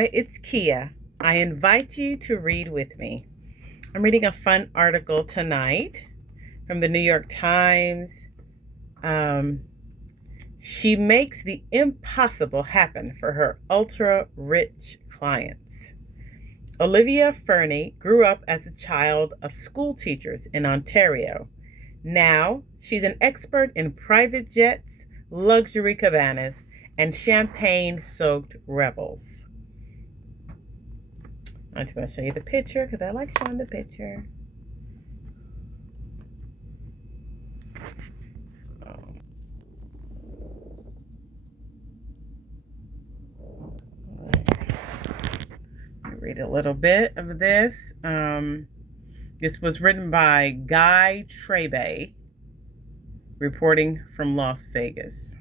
Hi, it's Kia. I invite you to read with me. I'm reading a fun article tonight from the New York Times. Um, she makes the impossible happen for her ultra rich clients. Olivia Ferney grew up as a child of school teachers in Ontario. Now she's an expert in private jets, luxury cabanas, and champagne soaked revels. I'm just going to show you the picture because I like showing the picture. Let me read a little bit of this. This was written by Guy Trebay, reporting from Las Vegas.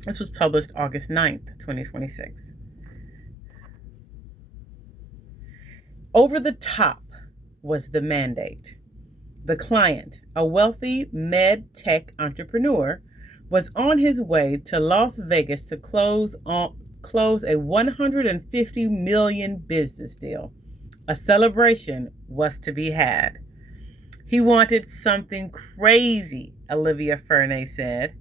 This was published August 9th, 2026. Over the top was the mandate. The client, a wealthy med tech entrepreneur, was on his way to Las Vegas to close a $150 million business deal. A celebration was to be had. He wanted something crazy, Olivia Ferney said.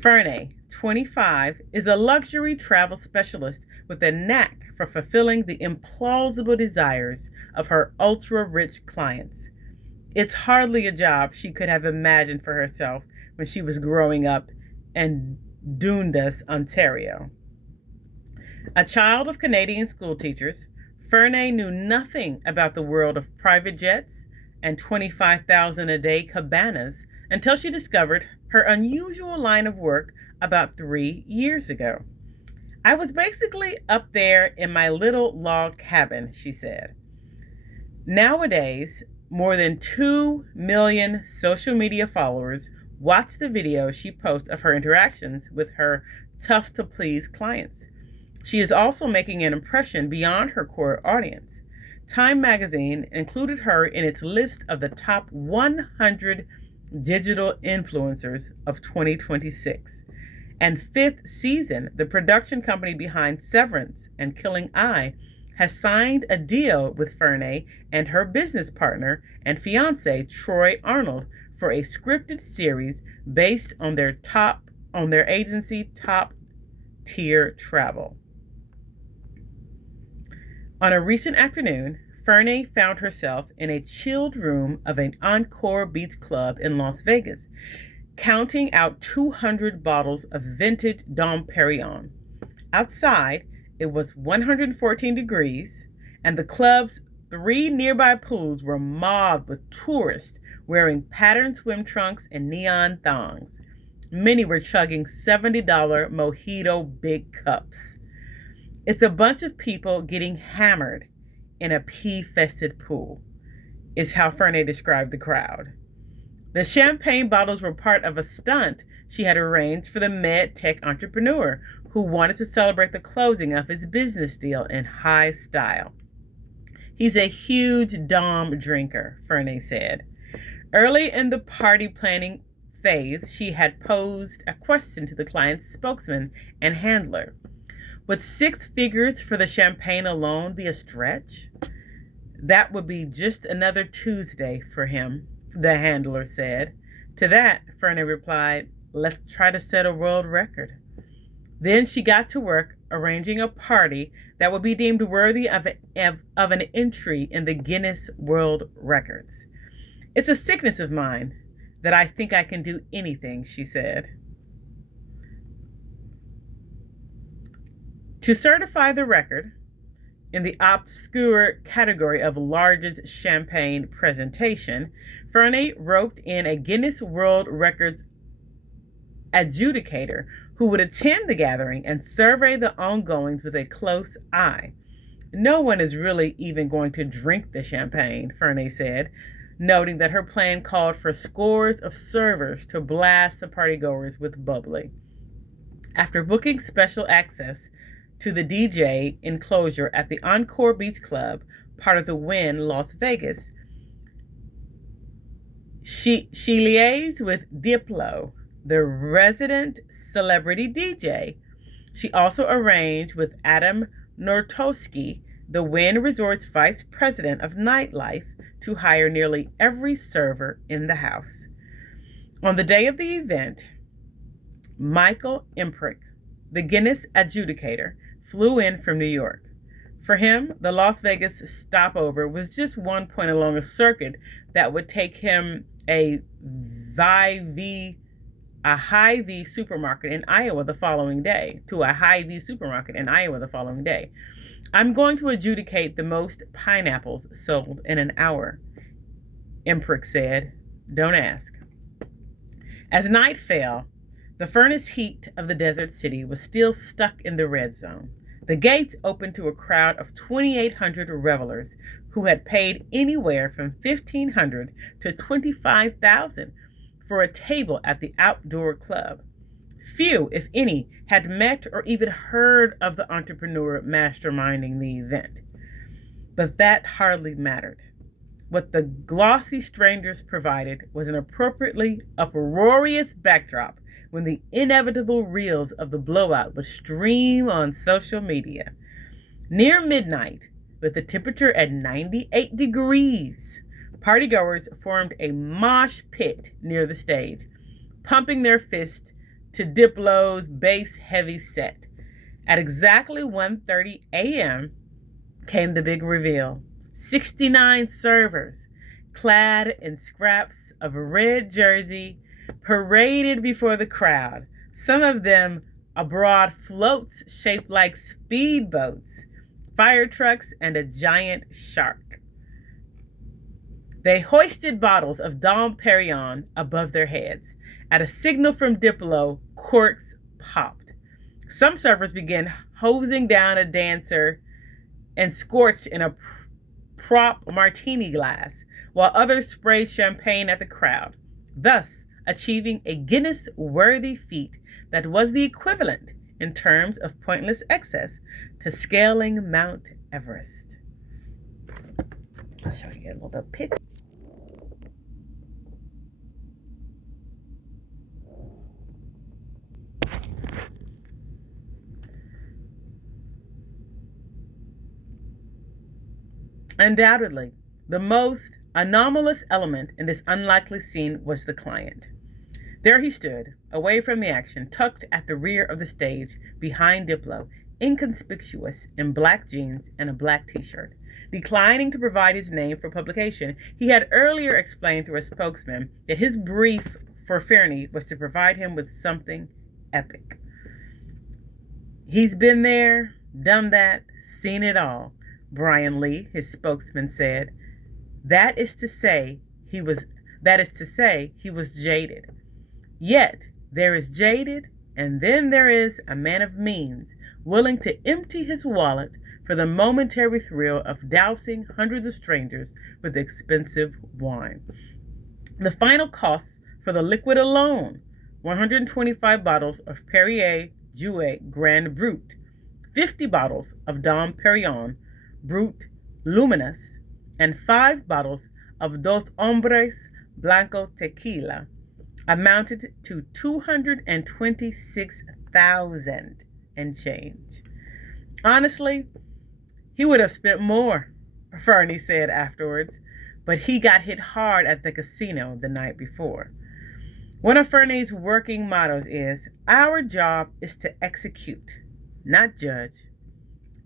Ferney, 25, is a luxury travel specialist with a knack for fulfilling the implausible desires of her ultra-rich clients. It's hardly a job she could have imagined for herself when she was growing up in Dundas, Ontario. A child of Canadian schoolteachers, Ferney knew nothing about the world of private jets and $25,000 a day cabanas until she discovered her unusual line of work about 3 years ago. I was basically up there in my little log cabin, she said. Nowadays, more than 2 million social media followers watch the videos she posts of her interactions with her tough-to-please clients. She is also making an impression beyond her core audience. Time magazine included her in its list of the top 100 digital influencers of 2026. And fifth season, the production company behind Severance and Killing Eye has signed a deal with Ferney and her business partner and fiance Troy Arnold for a scripted series based on their agency Top Tier Travel. On a recent afternoon, Ferney found herself in a chilled room of an Encore Beach Club in Las Vegas, counting out 200 bottles of vintage Dom Perignon. Outside, it was 114 degrees, and the club's 3 nearby pools were mobbed with tourists wearing patterned swim trunks and neon thongs. Many were chugging $70 mojito big cups. It's a bunch of people getting hammered in a pea-fested pool, is how Ferney described the crowd. The champagne bottles were part of a stunt she had arranged for the med tech entrepreneur who wanted to celebrate the closing of his business deal in high style. He's a huge Dom drinker, Ferney said. Early in the party planning phase, she had posed a question to the client's spokesman and handler. Would 6 figures for the champagne alone be a stretch? That would be just another Tuesday for him, the handler said. To that, Ferney replied, let's try to set a world record. Then she got to work arranging a party that would be deemed worthy of an entry in the Guinness World Records. It's a sickness of mine that I think I can do anything, she said. To certify the record, in the obscure category of largest champagne presentation, Ferney roped in a Guinness World Records adjudicator who would attend the gathering and survey the ongoings with a close eye. No one is really even going to drink the champagne, Ferney said, noting that her plan called for scores of servers to blast the partygoers with bubbly. After booking special access to the DJ enclosure at the Encore Beach Club, part of the Wynn Las Vegas, she liaised with Diplo, the resident celebrity DJ. She also arranged with Adam Nortowski, the Wynn Resort's vice president of nightlife, to hire nearly every server in the house. On the day of the event, Michael Imprick, the Guinness adjudicator, flew in from New York. For him, the Las Vegas stopover was just one point along a circuit that would take him a Hy-Vee supermarket in Iowa the following day. I'm going to adjudicate the most pineapples sold in an hour, Imprick said. Don't ask. As night fell, the furnace heat of the desert city was still stuck in the red zone. The gates opened to a crowd of 2,800 revelers who had paid anywhere from $1,500 to $25,000 for a table at the outdoor club. Few, if any, had met or even heard of the entrepreneur masterminding the event. But that hardly mattered. What the glossy strangers provided was an appropriately uproarious backdrop when the inevitable reels of the blowout would stream on social media. Near midnight, with the temperature at 98 degrees, partygoers formed a mosh pit near the stage, pumping their fists to Diplo's bass-heavy set. At exactly 1:30 a.m. came the big reveal. 69 servers, clad in scraps of red jersey, paraded before the crowd, some of them aboard floats shaped like speedboats, fire trucks, and a giant shark. They hoisted bottles of Dom Perignon above their heads. At a signal from Diplo, corks popped. Some servers began hosing down a dancer and scorched in a prop martini glass, while others sprayed champagne at the crowd, thus achieving a Guinness-worthy feat that was the equivalent, in terms of pointless excess, to scaling Mount Everest. I'll show you a little picture. Undoubtedly, the most anomalous element in this unlikely scene was the client. There he stood, away from the action, tucked at the rear of the stage, behind Diplo, inconspicuous in black jeans and a black t-shirt. Declining to provide his name for publication, he had earlier explained through a spokesman that his brief for Ferney was to provide him with something epic. He's been there, done that, seen it all, Brian Lee, his spokesman, said. That is to say, he was jaded. Yet, there is jaded, and then there is a man of means, willing to empty his wallet for the momentary thrill of dousing hundreds of strangers with expensive wine. The final cost for the liquid alone, 125 bottles of Perrier Jouet Grand Brut, 50 bottles of Dom Perignon Brut Luminous, and 5 bottles of Dos Hombres Blanco Tequila, amounted to $226,000 and change. Honestly, he would have spent more, Ferney said afterwards, but he got hit hard at the casino the night before. One of Ferney's working mottos is, "Our job is to execute, not judge."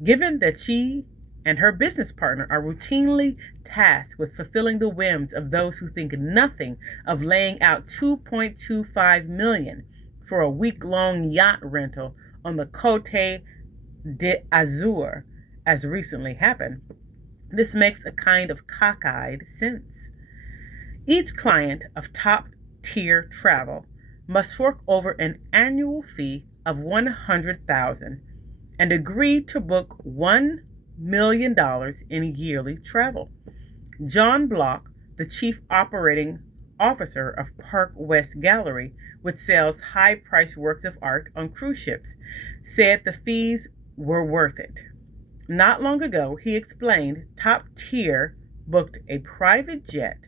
Given that she and her business partner are routinely tasked with fulfilling the whims of those who think nothing of laying out $2.25 million for a week-long yacht rental on the Côte d'Azur, as recently happened, this makes a kind of cockeyed sense. Each client of top-tier travel must fork over an annual fee of $100,000 and agree to book $1 million in yearly travel. John Block, the chief operating officer of Park West Gallery, which sells high-priced works of art on cruise ships, said the fees were worth it. Not long ago, he explained, Top Tier booked a private jet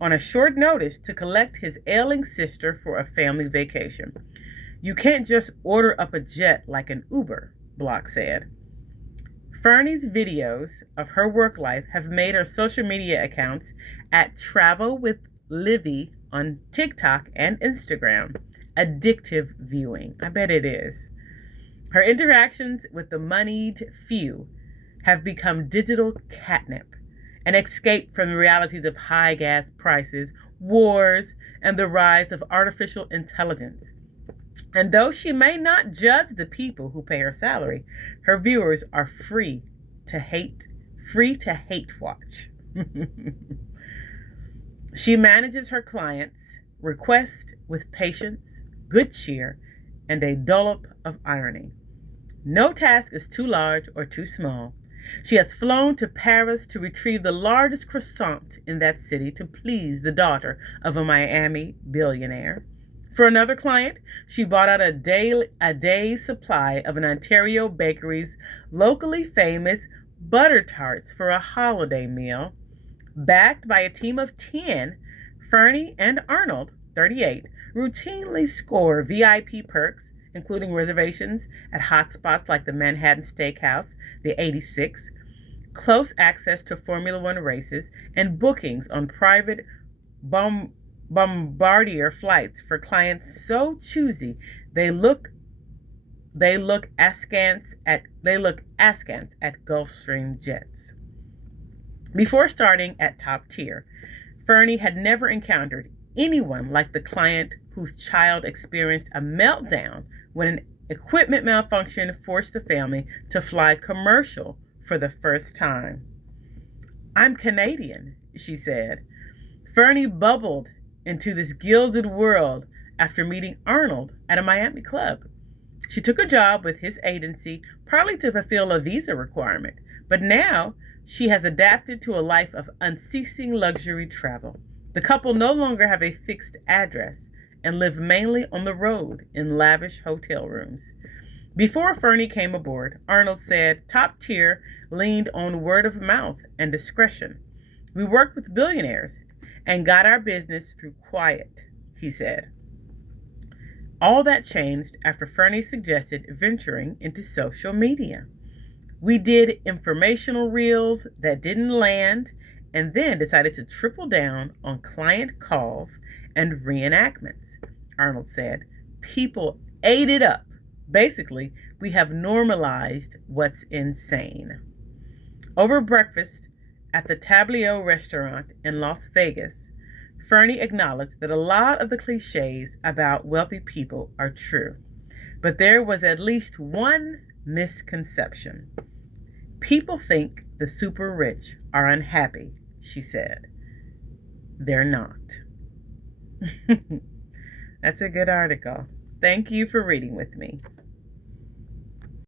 on a short notice to collect his ailing sister for a family vacation. You can't just order up a jet like an Uber, Block said. Ferney's videos of her work life have made her social media accounts at Travel with Livy on TikTok and Instagram addictive viewing. I bet it is. Her interactions with the moneyed few have become digital catnip, an escape from the realities of high gas prices, wars, and the rise of artificial intelligence. And though she may not judge the people who pay her salary, her viewers are free to hate watch. She manages her clients' requests with patience, good cheer, and a dollop of irony. No task is too large or too small. She has flown to Paris to retrieve the largest croissant in that city to please the daughter of a Miami billionaire. For another client, she bought out a day's supply of an Ontario bakery's locally famous butter tarts for a holiday meal. Backed by a team of 10, Ferney and Arnold, 38, routinely score VIP perks, including reservations at hotspots like the Manhattan Steakhouse, the 86, close access to Formula One races, and bookings on private Bombardier flights for clients so choosy they look askance at Gulfstream jets. Before starting at top tier, Ferney had never encountered anyone like the client whose child experienced a meltdown when an equipment malfunction forced the family to fly commercial for the first time. "I'm Canadian," she said. Ferney bubbled into this gilded world after meeting Arnold at a Miami club. She took a job with his agency partly to fulfill a visa requirement, but now she has adapted to a life of unceasing luxury travel. The couple no longer have a fixed address and live mainly on the road in lavish hotel rooms. Before Ferney came aboard, Arnold said top tier leaned on word of mouth and discretion. "We worked with billionaires and got our business through quiet," he said. All that changed after Ferney suggested venturing into social media. "We did informational reels that didn't land and then decided to triple down on client calls and reenactments," Arnold said. "People ate it up. Basically, we have normalized what's insane." Over breakfast at the Tableau restaurant in Las Vegas, Ferney acknowledged that a lot of the cliches about wealthy people are true, but there was at least one misconception. "People think the super rich are unhappy," she said. "They're not." That's a good article. Thank you for reading with me.